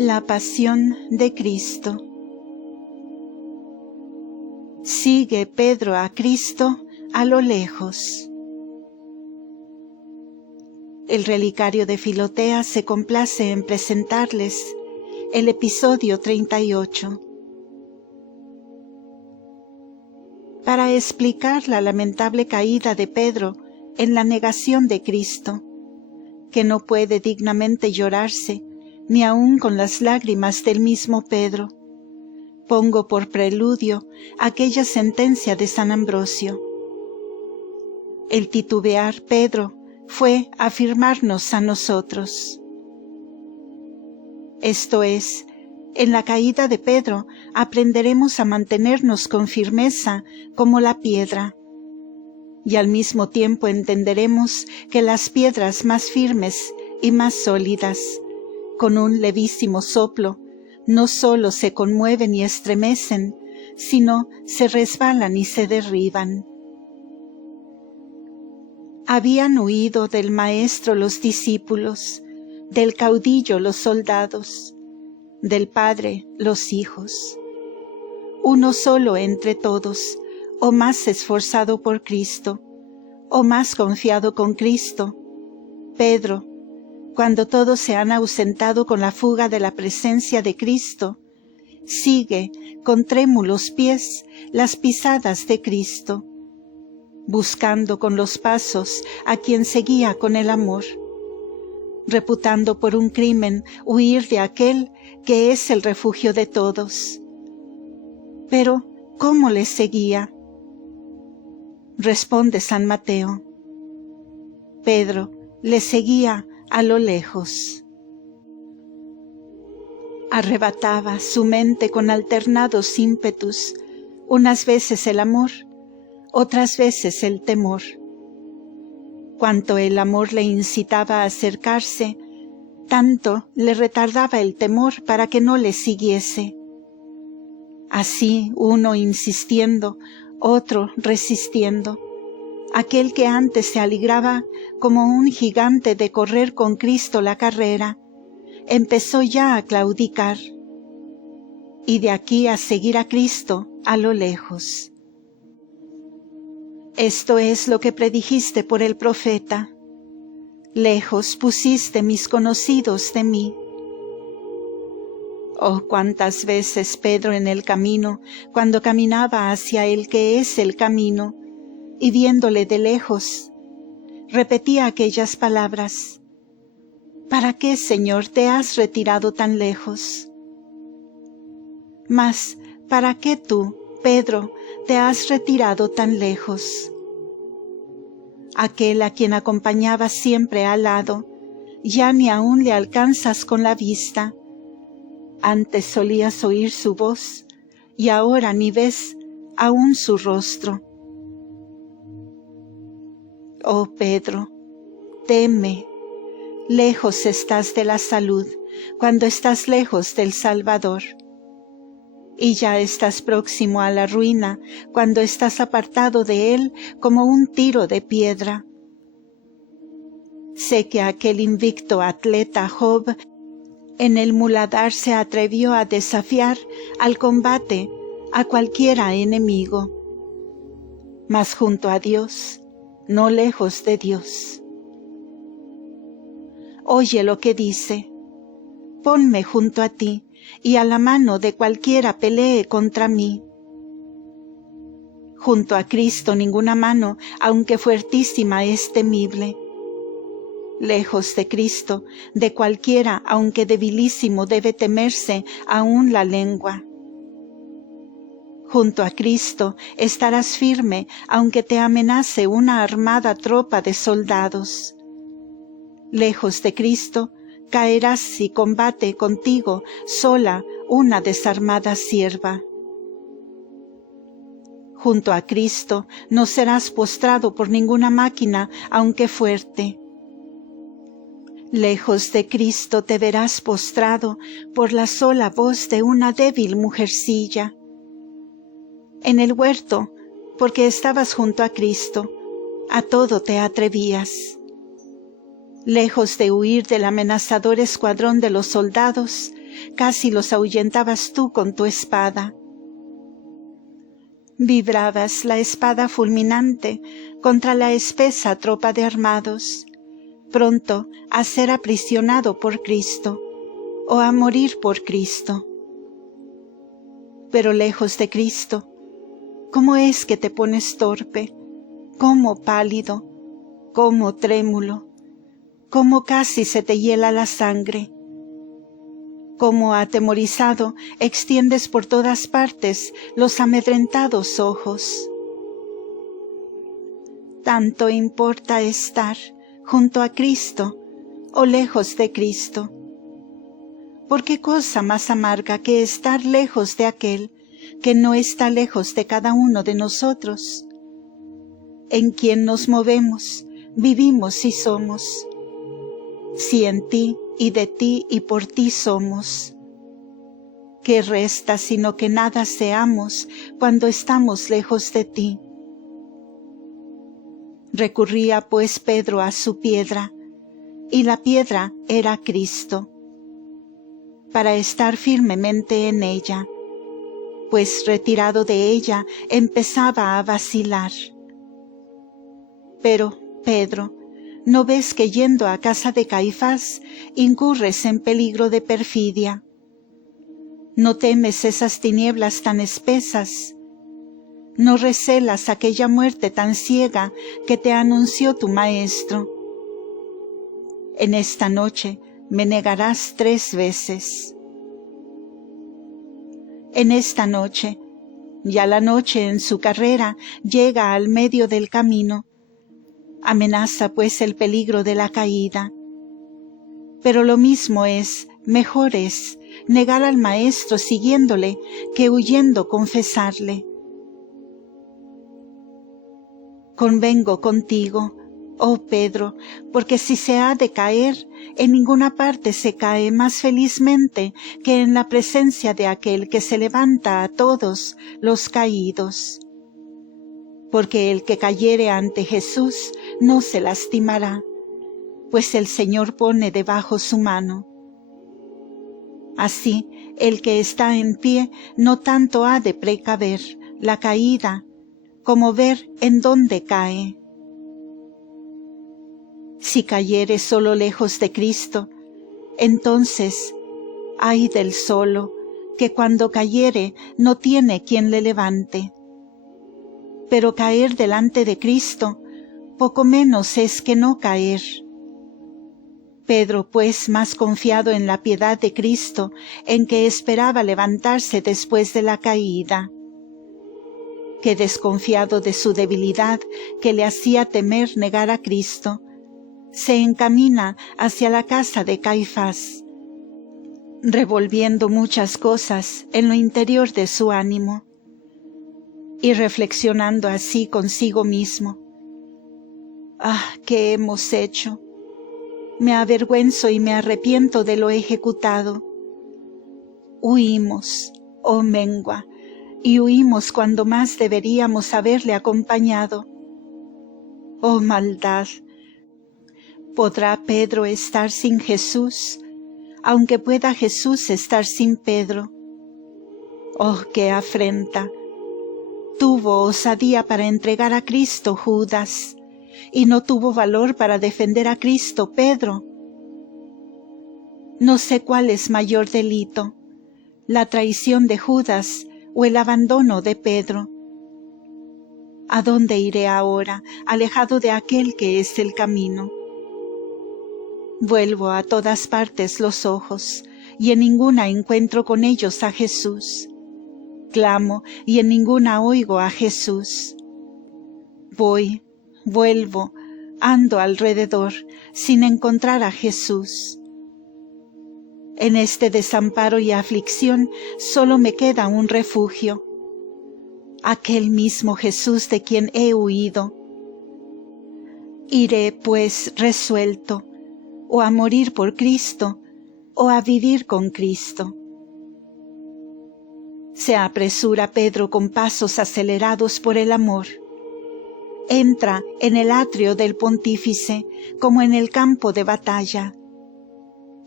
La pasión de Cristo. Sigue Pedro a Cristo a lo lejos. El relicario de Filotea se complace en presentarles el episodio 38. Para explicar la lamentable caída de Pedro en la negación de Cristo, que no puede dignamente llorarse, ni aun con las lágrimas del mismo Pedro, pongo por preludio aquella sentencia de San Ambrosio. El titubear Pedro fue afirmarnos a nosotros. Esto es, en la caída de Pedro aprenderemos a mantenernos con firmeza como la piedra, y al mismo tiempo entenderemos que las piedras más firmes y más sólidas, con un levísimo soplo, no sólo se conmueven y estremecen, sino se resbalan y se derriban. Habían huido del Maestro los discípulos, del caudillo los soldados, del Padre los hijos. Uno solo entre todos, o más esforzado por Cristo, o más confiado con Cristo, Pedro, cuando todos se han ausentado con la fuga de la presencia de Cristo, sigue con trémulos pies las pisadas de Cristo, buscando con los pasos a quien seguía con el amor, reputando por un crimen huir de aquel que es el refugio de todos. Pero, ¿cómo le seguía? Responde San Mateo. Pedro le seguía a lo lejos. Arrebataba su mente con alternados ímpetus, unas veces el amor, otras veces el temor. Cuanto el amor le incitaba a acercarse, tanto le retardaba el temor para que no le siguiese. Así, uno insistiendo, otro resistiendo. Aquel que antes se alegraba como un gigante de correr con Cristo la carrera, empezó ya a claudicar, y de aquí a seguir a Cristo a lo lejos. Esto es lo que predijiste por el profeta. Lejos pusiste mis conocidos de mí. Oh, cuántas veces Pedro en el camino, cuando caminaba hacia el que es el camino, y viéndole de lejos, repetía aquellas palabras: ¿Para qué, Señor, te has retirado tan lejos? Mas, ¿para qué tú, Pedro, te has retirado tan lejos? Aquel a quien acompañabas siempre al lado, ya ni aún le alcanzas con la vista. Antes solías oír su voz, y ahora ni ves aún su rostro. Oh Pedro, teme, lejos estás de la salud, cuando estás lejos del Salvador. Y ya estás próximo a la ruina, cuando estás apartado de Él como un tiro de piedra. Sé que aquel invicto atleta Job, en el muladar se atrevió a desafiar al combate a cualquiera enemigo, mas junto a Dios, no lejos de Dios. Oye lo que dice: ponme junto a ti, y a la mano de cualquiera pelee contra mí. Junto a Cristo ninguna mano, aunque fuertísima, es temible. Lejos de Cristo, de cualquiera, aunque debilísimo, debe temerse aún la lengua. Junto a Cristo estarás firme, aunque te amenace una armada tropa de soldados. Lejos de Cristo, caerás si combate contigo sola una desarmada sierva. Junto a Cristo no serás postrado por ninguna máquina, aunque fuerte. Lejos de Cristo te verás postrado por la sola voz de una débil mujercilla. En el huerto, porque estabas junto a Cristo, a todo te atrevías. Lejos de huir del amenazador escuadrón de los soldados, casi los ahuyentabas tú con tu espada. Vibrabas la espada fulminante contra la espesa tropa de armados, pronto a ser aprisionado por Cristo o a morir por Cristo. Pero lejos de Cristo, ¿cómo es que te pones torpe? ¿Cómo pálido? ¿Cómo trémulo? ¿Cómo casi se te hiela la sangre? ¿Cómo atemorizado extiendes por todas partes los amedrentados ojos? ¿Tanto importa estar junto a Cristo o lejos de Cristo? ¿Por qué cosa más amarga que estar lejos de aquel que no está lejos de cada uno de nosotros? En quien nos movemos, vivimos y somos. Si en ti y de ti y por ti somos, ¿qué resta sino que nada seamos cuando estamos lejos de ti? Recurría pues Pedro a su piedra, y la piedra era Cristo, para estar firmemente en ella, pues retirado de ella empezaba a vacilar. Pero, Pedro, ¿no ves que yendo a casa de Caifás incurres en peligro de perfidia? ¿No temes esas tinieblas tan espesas? ¿No recelas aquella muerte tan ciega que te anunció tu Maestro? En esta noche me negarás 3 veces. En esta noche, ya la noche en su carrera llega al medio del camino. Amenaza pues el peligro de la caída. Pero lo mismo es, mejor es, negar al Maestro siguiéndole que huyendo confesarle. Convengo contigo, oh Pedro, porque si se ha de caer, en ninguna parte se cae más felizmente que en la presencia de aquel que se levanta a todos los caídos. Porque el que cayere ante Jesús no se lastimará, pues el Señor pone debajo su mano. Así, el que está en pie no tanto ha de precaver la caída, como ver en dónde cae. Si cayere solo lejos de Cristo, entonces, ay del solo, que cuando cayere no tiene quien le levante. Pero caer delante de Cristo, poco menos es que no caer. Pedro, pues, más confiado en la piedad de Cristo, en que esperaba levantarse después de la caída, que desconfiado de su debilidad que le hacía temer negar a Cristo, se encamina hacia la casa de Caifás, revolviendo muchas cosas en lo interior de su ánimo, y reflexionando así consigo mismo. ¡Ah, qué hemos hecho! Me avergüenzo y me arrepiento de lo ejecutado. Huimos, oh mengua, y huimos cuando más deberíamos haberle acompañado. Oh maldad, ¿podrá Pedro estar sin Jesús, aunque pueda Jesús estar sin Pedro? Oh, qué afrenta. Tuvo osadía para entregar a Cristo Judas, y no tuvo valor para defender a Cristo Pedro. No sé cuál es mayor delito, la traición de Judas o el abandono de Pedro. ¿A dónde iré ahora, alejado de aquel que es el camino? Vuelvo a todas partes los ojos, y en ninguna encuentro con ellos a Jesús. Clamo, y en ninguna oigo a Jesús. Voy, vuelvo, ando alrededor, sin encontrar a Jesús. En este desamparo y aflicción solo me queda un refugio, aquel mismo Jesús de quien he huido. Iré, pues, resuelto, o a morir por Cristo, o a vivir con Cristo. Se apresura Pedro con pasos acelerados por el amor. Entra en el atrio del pontífice como en el campo de batalla.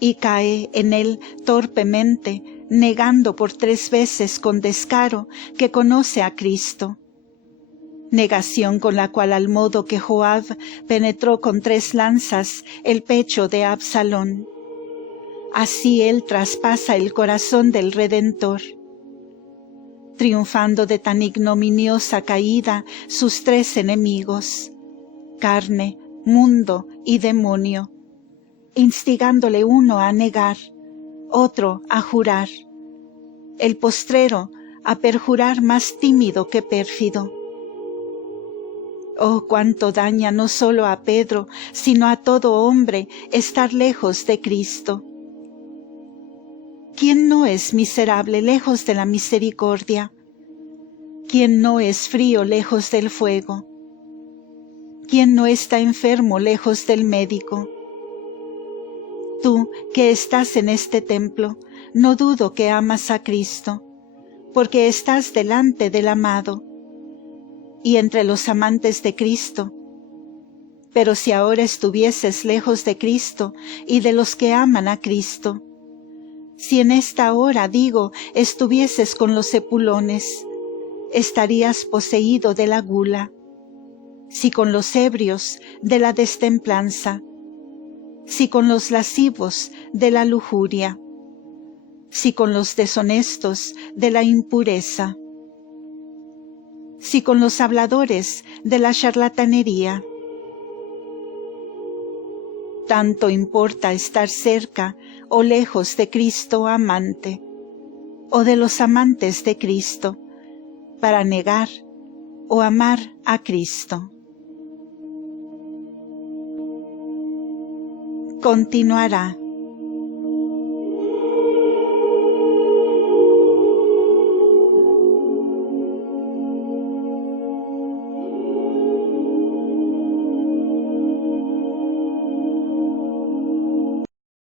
y cae en él torpemente, negando por 3 veces con descaro que conoce a Cristo. Negación con la cual, al modo que Joab penetró con 3 lanzas el pecho de Absalón, así él traspasa el corazón del Redentor. Triunfando de tan ignominiosa caída sus 3 enemigos, carne, mundo y demonio, instigándole uno a negar, otro a jurar, el postrero a perjurar más tímido que pérfido. Oh, cuánto daña no solo a Pedro, sino a todo hombre estar lejos de Cristo. ¿Quién no es miserable lejos de la misericordia? ¿Quién no es frío lejos del fuego? ¿Quién no está enfermo lejos del médico? Tú que estás en este templo, no dudo que amas a Cristo, porque estás delante del amado y entre los amantes de Cristo. Pero si ahora estuvieses lejos de Cristo y de los que aman a Cristo, si en esta hora, digo, estuvieses con los epulones, estarías poseído de la gula, si con los ebrios de la destemplanza, si con los lascivos de la lujuria, si con los deshonestos de la impureza, si con los habladores de la charlatanería. Tanto importa estar cerca o lejos de Cristo amante, o de los amantes de Cristo, para negar o amar a Cristo. Continuará.